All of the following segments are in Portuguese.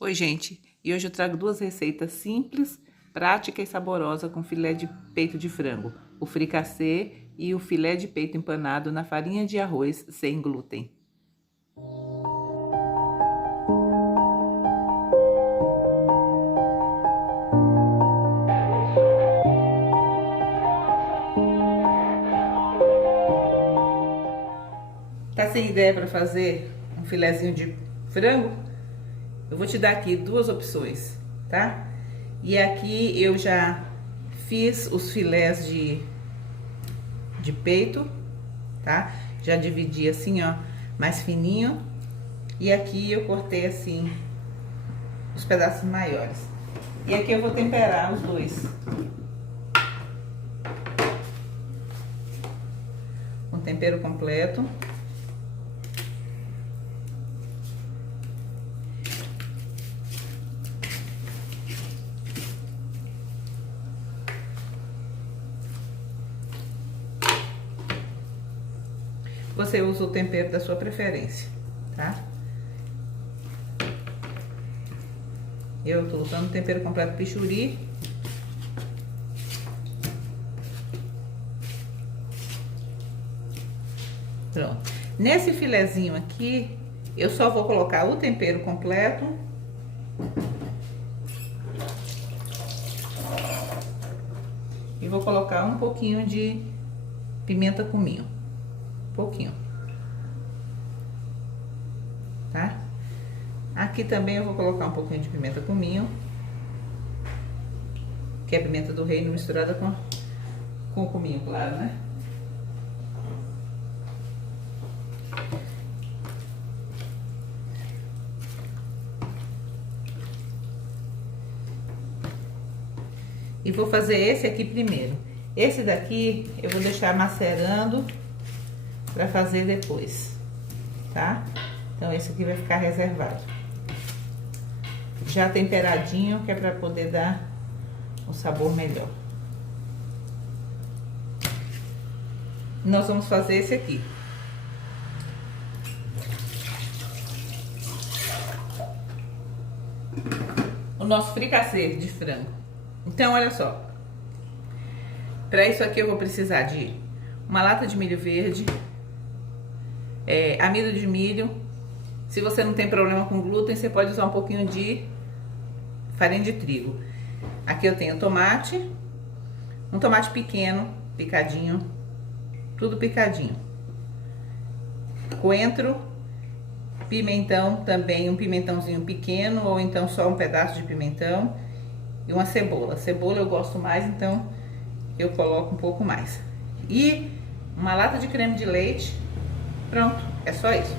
Oi, gente, e hoje eu trago duas receitas simples, prática e saborosa com filé de peito de frango, o fricassê e o filé de peito empanado na farinha de arroz sem glúten. Tá sem ideia para fazer um filézinho de frango? Eu vou te dar aqui duas opções, tá? E aqui eu já fiz os filés de peito, tá? Já dividi assim, ó, mais fininho. E aqui eu cortei assim, os pedaços maiores. E aqui eu vou temperar os dois. Com tempero completo. Você usa o tempero da sua preferência, tá? Eu tô usando o tempero completo pichuri. Pronto. Nesse filezinho aqui, eu só vou colocar o tempero completo. E vou colocar um pouquinho de pimenta cominho. Pouquinho. Tá? Aqui também eu vou colocar um pouquinho de pimenta cominho. Que é pimenta do reino misturada com o cominho, claro, né? E vou fazer esse aqui primeiro. Esse daqui eu vou deixar macerando para fazer depois, tá? Então esse aqui vai ficar reservado. Já temperadinho, que é para poder dar um sabor melhor. Nós vamos fazer esse aqui. O nosso fricassê de frango. Então, olha só. Para isso aqui eu vou precisar de uma lata de milho verde, amido de milho. Se você não tem problema com glúten, você pode usar um pouquinho de farinha de trigo. Aqui eu tenho tomate, um tomate pequeno, picadinho, tudo picadinho. Coentro, pimentão também, um pimentãozinho pequeno ou então só um pedaço de pimentão. E uma cebola. Cebola eu gosto mais, então eu coloco um pouco mais. E uma lata de creme de leite. Pronto, é só isso.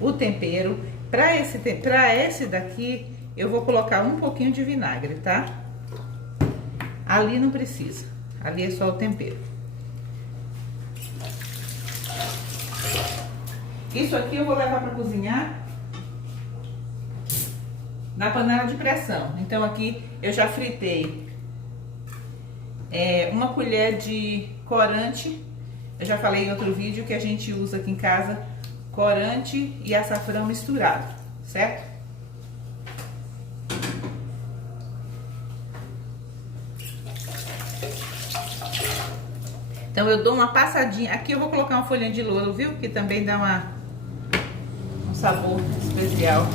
O tempero, para esse daqui, eu vou colocar um pouquinho de vinagre, tá? Ali não precisa, ali é só o tempero. Isso aqui eu vou levar para cozinhar na panela de pressão. Então aqui eu já fritei uma colher de corante. Eu já falei em outro vídeo que a gente usa aqui em casa corante e açafrão misturado, certo? Então eu dou uma passadinha. Aqui eu vou colocar uma folhinha de louro, viu? Que também dá um sabor especial.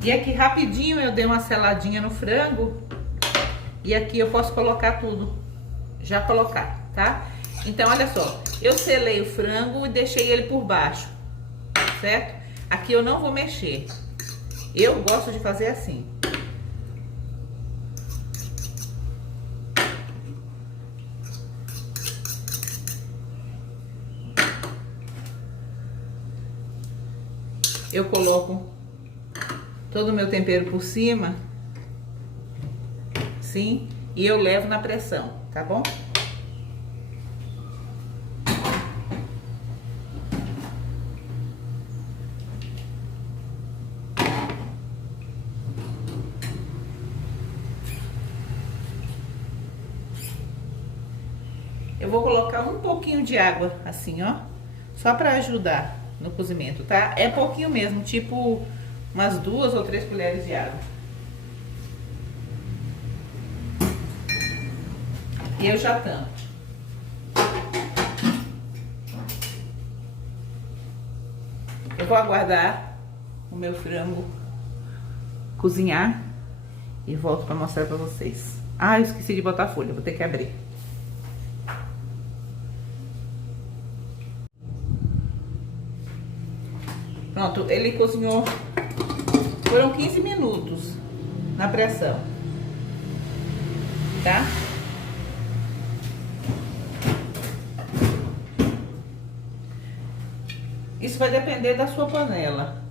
E aqui rapidinho eu dei uma seladinha no frango. E aqui eu posso colocar tudo. Já colocar, tá? Então, olha só. Eu selei o frango e deixei ele por baixo. Certo? Aqui eu não vou mexer. Eu gosto de fazer assim. Eu coloco todo o meu tempero por cima, sim, e eu levo na pressão, tá bom? Eu vou colocar um pouquinho de água, assim, ó, só pra ajudar no cozimento, tá? É pouquinho mesmo, tipo umas 2 ou 3 colheres de água. E eu já tampo. Eu vou aguardar o meu frango cozinhar e volto pra mostrar pra vocês. Ah, eu esqueci de botar a folha, vou ter que abrir. Pronto, ele cozinhou, foram 15 minutos na pressão, tá? Isso vai depender da sua panela.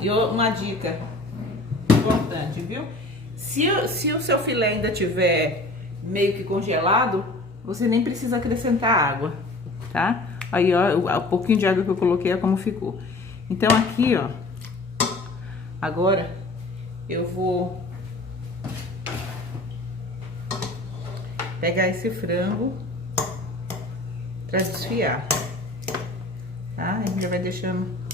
E uma dica importante, viu? Se o seu filé ainda tiver meio que congelado, você nem precisa acrescentar água, tá? Aí, ó, o pouquinho de água que eu coloquei é como ficou. Então, aqui, ó, agora eu vou pegar esse frango pra desfiar, tá? A gente já vai deixando.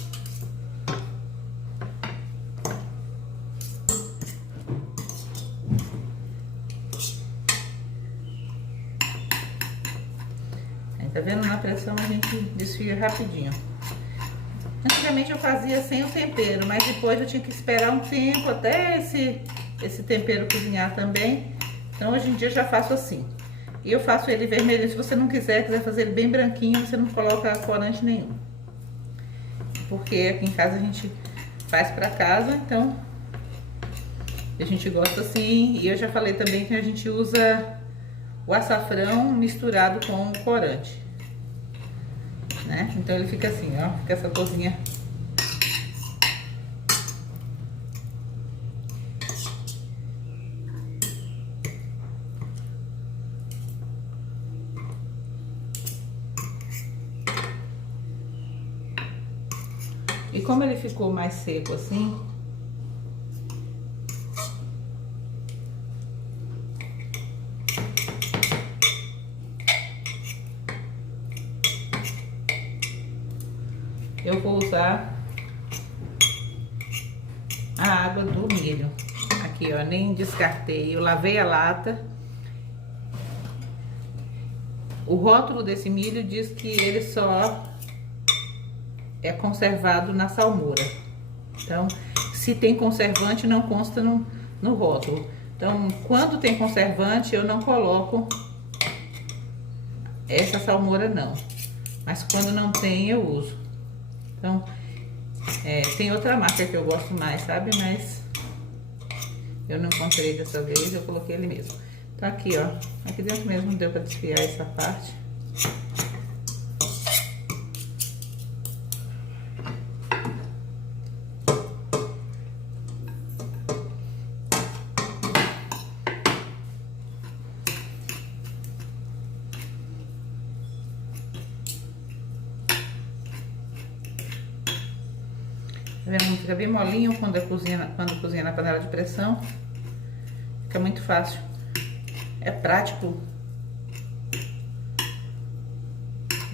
Tá vendo? Na pressão a gente desfia rapidinho. Antigamente eu fazia sem o tempero, mas depois eu tinha que esperar um tempo até esse tempero cozinhar também. Então hoje em dia eu já faço assim. E eu faço ele vermelho. Se você não quiser fazer ele bem branquinho, você não coloca corante nenhum. Porque aqui em casa a gente faz pra casa, então a gente gosta assim. E eu já falei também que a gente usa o açafrão misturado com o corante, né? Então ele fica assim, ó, fica essa cozinha. E como ele ficou mais seco assim, eu vou usar a água do milho. Aqui, ó, nem descartei. Eu lavei a lata. O rótulo desse milho diz que ele só é conservado na salmoura. Então, se tem conservante, não consta no rótulo. Então, quando tem conservante, eu não coloco essa salmoura, não. Mas quando não tem, eu uso. Então, tem outra marca que eu gosto mais, sabe? Mas eu não encontrei dessa vez, eu coloquei ele mesmo. Então, aqui, ó. Aqui dentro mesmo deu pra desfiar essa parte. Tá vendo? Fica bem molinho quando cozinha na panela de pressão. Fica muito fácil. É prático.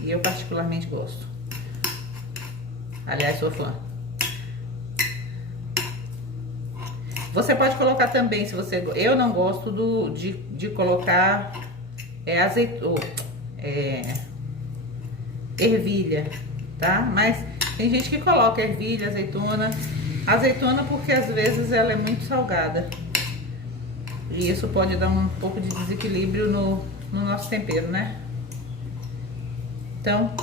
E eu particularmente gosto. Aliás, sou fã. Você pode colocar também, se você... Eu não gosto de colocar ervilha, tá? Mas tem gente que coloca ervilha, azeitona. Azeitona porque às vezes ela é muito salgada. E isso pode dar um pouco de desequilíbrio no nosso tempero, né? Então,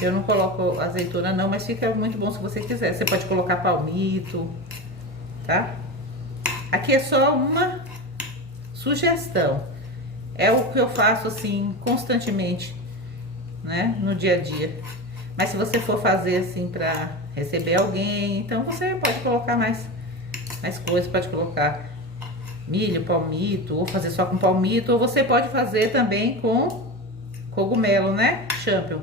eu não coloco azeitona não, mas fica muito bom se você quiser. Você pode colocar palmito, tá? Aqui é só uma sugestão. É o que eu faço assim constantemente, né? No dia a dia. Mas se você for fazer assim pra receber alguém. Então você pode colocar mais coisas, pode colocar milho, palmito, ou fazer só com palmito, ou você pode fazer também com cogumelo, né? Champignon.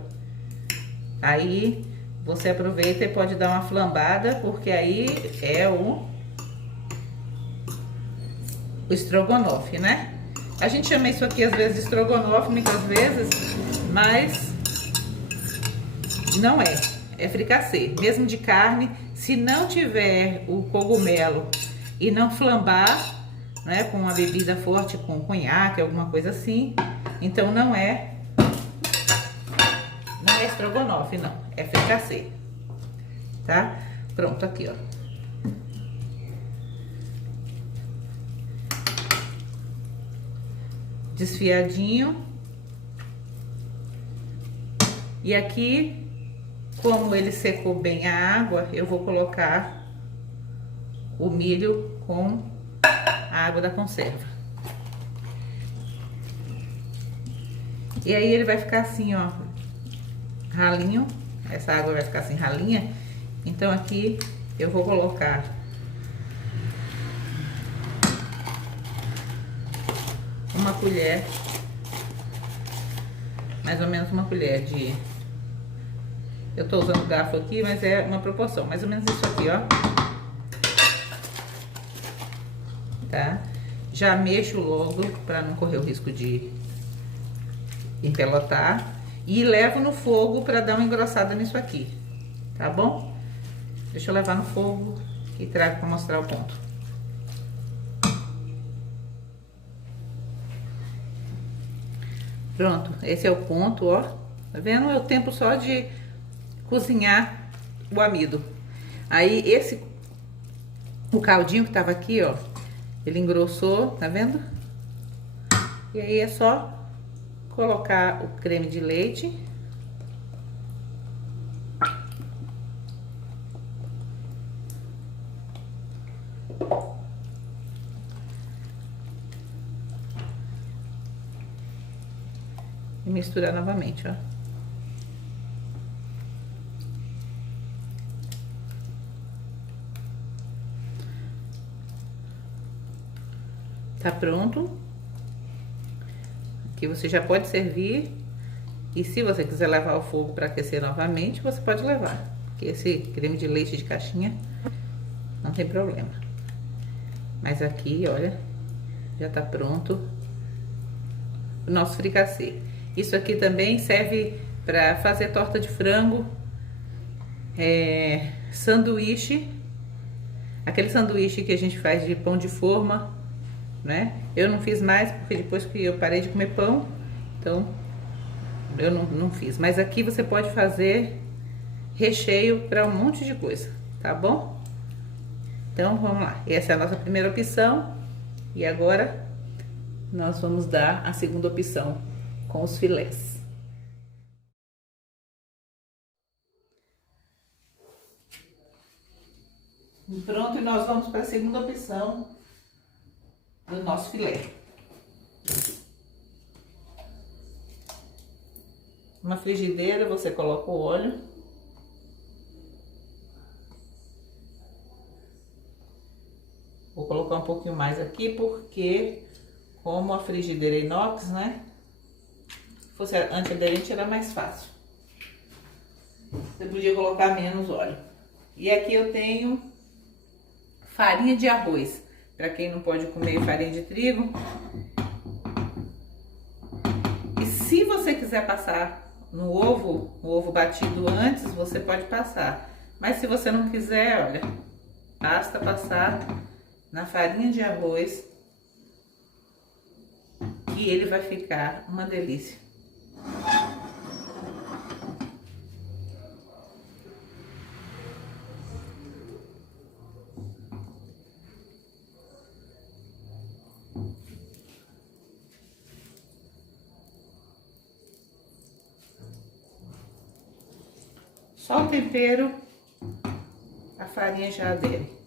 Aí você aproveita e pode dar uma flambada, porque aí é o estrogonofe, né? A gente chama isso aqui às vezes de estrogonofe, muitas vezes, mas não é. É fricassê, mesmo de carne. Se não tiver o cogumelo e não flambar, né, com uma bebida forte, com conhaque, alguma coisa assim, então não é estrogonofe, não. É fricassê, tá? Pronto, aqui, ó. Desfiadinho. E aqui, como ele secou bem a água, eu vou colocar o milho com a água da conserva. E aí ele vai ficar assim, ó, ralinho. Essa água vai ficar assim, ralinha. Então aqui eu vou colocar uma colher, mais ou menos uma colher de... Eu tô usando garfo aqui, mas é uma proporção, mais ou menos isso aqui, ó. Tá? Já mexo logo para não correr o risco de empelotar. E levo no fogo para dar uma engrossada nisso aqui, tá bom? Deixa eu levar no fogo e trago para mostrar o ponto. Pronto, esse é o ponto, ó. Tá vendo? É o tempo só de cozinhar o amido. Aí o caldinho que tava aqui, ó, ele engrossou, tá vendo? E aí é só colocar o creme de leite. E misturar novamente, ó. Tá pronto. Aqui você já pode servir. E se você quiser levar ao fogo para aquecer novamente, você pode levar. Porque esse creme de leite de caixinha não tem problema. Mas aqui, olha, já tá pronto o nosso fricassê. Isso aqui também serve para fazer torta de frango, sanduíche, aquele sanduíche que a gente faz de pão de forma, né? Eu não fiz mais porque depois que eu parei de comer pão, então eu não fiz. Mas aqui você pode fazer recheio para um monte de coisa, tá bom? Então vamos lá. Essa é a nossa primeira opção e agora nós vamos dar a segunda opção com os filés. Pronto, e nós vamos para a segunda opção do nosso filé. Uma frigideira, você coloca o óleo. Vou colocar um pouquinho mais aqui, porque como a frigideira é inox, né? Se fosse antiaderente era mais fácil. Você podia colocar menos óleo. E aqui eu tenho farinha de arroz. Para quem não pode comer farinha de trigo. E se você quiser passar no ovo, o ovo batido antes, você pode passar. Mas se você não quiser, olha, basta passar na farinha de arroz, que ele vai ficar uma delícia. Só o tempero, a farinha já adere.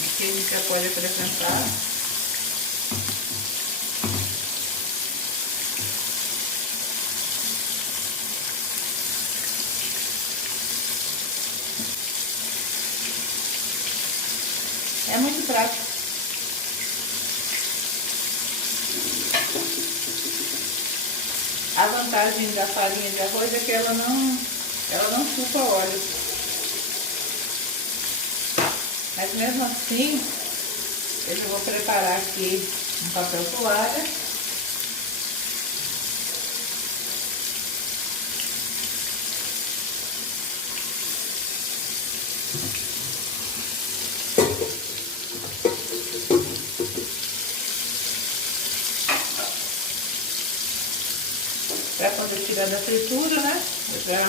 Aqui a gente já pode acrescentar é muito prático. A vantagem da farinha de arroz é que ela não chupa óleo. Mas mesmo assim, eu já vou preparar aqui um papel toalha. Para quando eu tirar da fritura, né? Eu já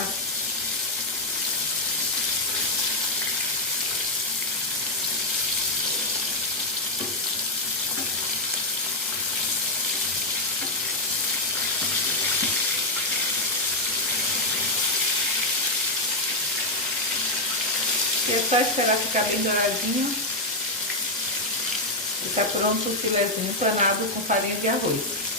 é só esperar ficar bem douradinho e tá pronto o filezinho panado com farinha de arroz.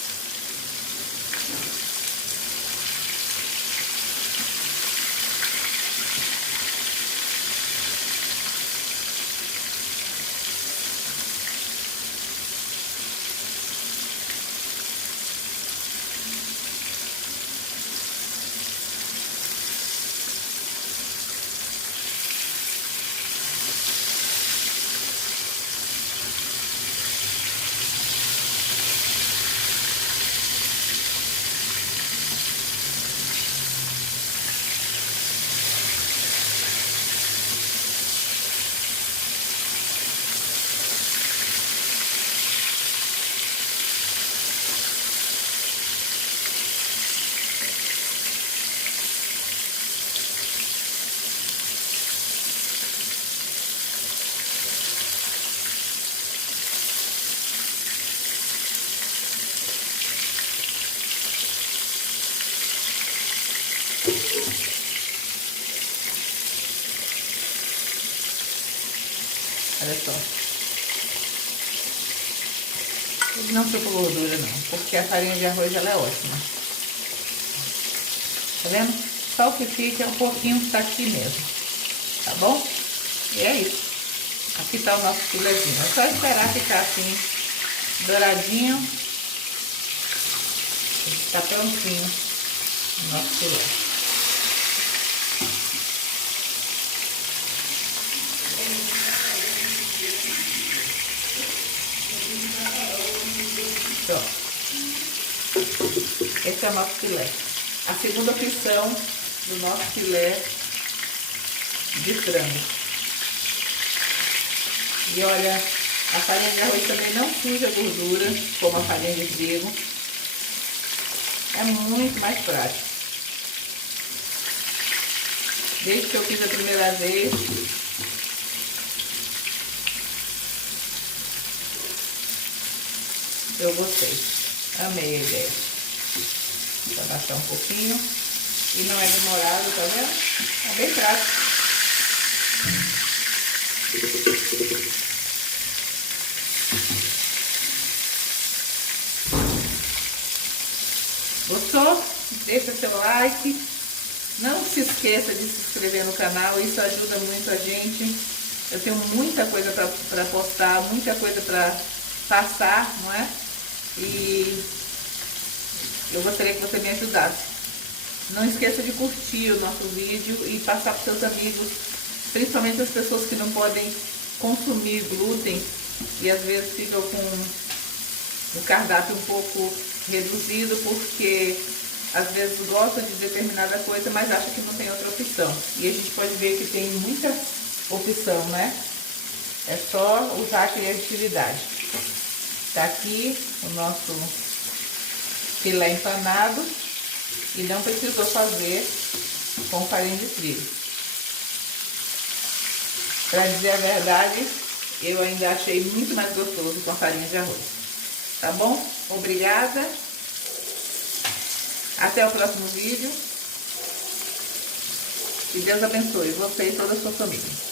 Olha só. Ele não chupa gordura não, porque a farinha de arroz ela é ótima. Tá vendo? Só o que fica é um pouquinho que tá aqui mesmo. Tá bom? E é isso. Aqui tá o nosso filezinho. É só esperar ficar assim, douradinho. Tá prontinho o nosso filé. Esse é o nosso filé. A segunda opção do nosso filé de frango. E olha, a farinha de arroz também não suja a gordura, como a farinha de trigo. É muito mais prático. Desde que eu fiz a primeira vez, eu gostei. Amei a ideia. Vou abaixar um pouquinho. E não é demorado, tá vendo? É bem prático. Gostou? Deixa seu like. Não se esqueça de se inscrever no canal, isso ajuda muito a gente. Eu tenho muita coisa para postar, muita coisa para passar, não é? E eu gostaria que você me ajudasse. Não esqueça de curtir o nosso vídeo e passar para seus amigos, principalmente as pessoas que não podem consumir glúten e às vezes ficam com o cardápio um pouco reduzido porque às vezes gosta de determinada coisa, mas acha que não tem outra opção. E a gente pode ver que tem muita opção, né? É só usar a criatividade. Tá aqui o nosso filé empanado e não precisou fazer com farinha de trigo. Para dizer a verdade, eu ainda achei muito mais gostoso com a farinha de arroz. Tá bom? Obrigada. Até o próximo vídeo. E Deus abençoe você e toda a sua família.